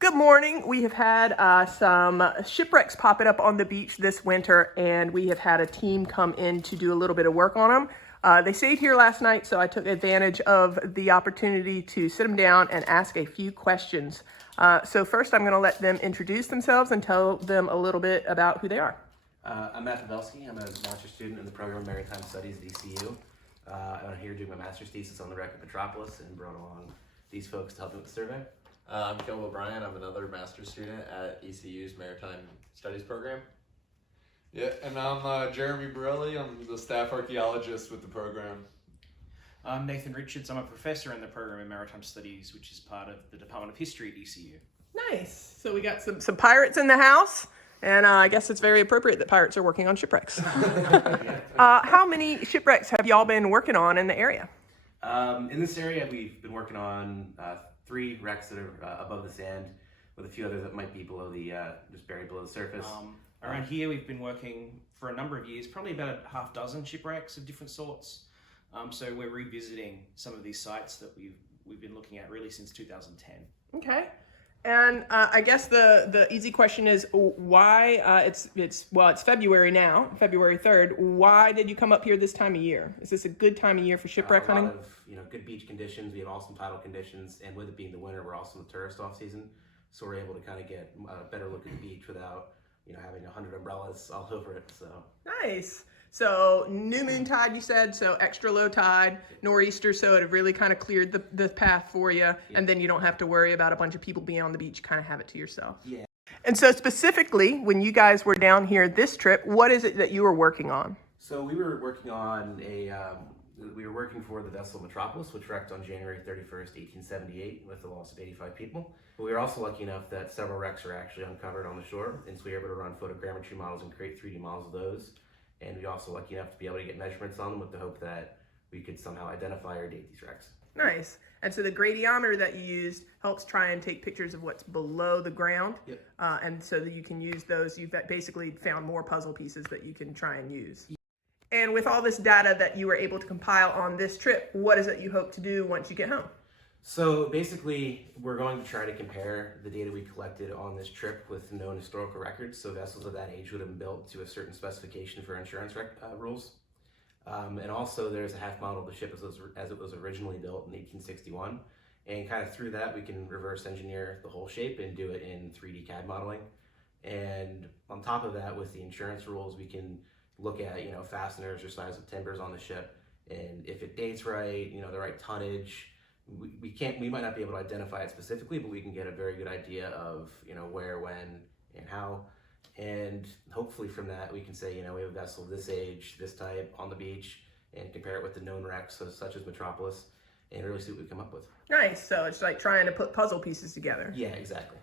Good morning. We have had some shipwrecks popping up on the beach this winter, and we have had a team come in to do a little bit of work on them. They stayed here last night, so I took advantage of the opportunity to sit them down and ask a few questions. So first, I'm going to let them introduce themselves and tell them a little bit about who they are. I'm Matt Pavelski. I'm a master's student in the program of Maritime Studies at ECU. I'm here doing my master's thesis on the wreck of Metropolis and brought along these folks to help me with the survey. I'm Kelvin O'Brien. I'm another master's student at ECU's Maritime Studies program. Yeah, and I'm Jeremy Borelli. I'm the staff archaeologist with the program. I'm Nathan Richards. I'm a professor in the program in Maritime Studies, which is part of the Department of History at ECU. Nice. So we got some pirates in the house, and I guess it's very appropriate that pirates are working on shipwrecks. How many shipwrecks have y'all been working on in the area? In this area, we've been working on 3 wrecks that are above the sand, with a few others that might be below the, just buried below the surface. Around here, we've been working for a number of years, probably about a half dozen shipwrecks of different sorts. So we're revisiting some of these sites that we've been looking at really since 2010. Okay. And I guess the easy question is why it's February now, February 3rd. Why did you come up here this time of year? Is this a good time of year for shipwreck hunting? A lot of good beach conditions. We have awesome tidal conditions, and with it being the winter, we're also in the tourist off season, so we're able to kind of get a better look at the beach without having 100 umbrellas all over it. So nice. So new moon tide, you said, so extra low tide, nor'easter, so it really kind of cleared the path for you, and then you don't have to worry about a bunch of people being on the beach. You kind of have it to yourself. Yeah. And so specifically, when you guys were down here this trip, what is it that you were working on? So we were working on we were working for the vessel Metropolis, which wrecked on January 31st, 1878, with the loss of 85 people. But we were also lucky enough that several wrecks were actually uncovered on the shore, and so we were able to run photogrammetry models and create 3D models of those. And we also lucky enough to be able to get measurements on them with the hope that we could somehow identify or date these wrecks. Nice. And so the gradiometer that you used helps try and take pictures of what's below the ground. Yep. And so that you can use those. You've basically found more puzzle pieces that you can try and use. And with all this data that you were able to compile on this trip, what is it you hope to do once you get home? So basically, we're going to try to compare the data we collected on this trip with known historical records. So vessels of that age would have been built to a certain specification for insurance rules. And also there's a half model of the ship as it was originally built in 1861. And kind of through that, we can reverse engineer the whole shape and do it in 3D CAD modeling. And on top of that, with the insurance rules, we can look at, fasteners or size of timbers on the ship. And if it dates right, the right tonnage, we might not be able to identify it specifically, but we can get a very good idea of, where, when, and how. And hopefully from that, we can say, we have a vessel of this age, this type on the beach, and compare it with the known wrecks, such as Metropolis, and really see what we come up with. Nice. So it's like trying to put puzzle pieces together. Yeah, exactly.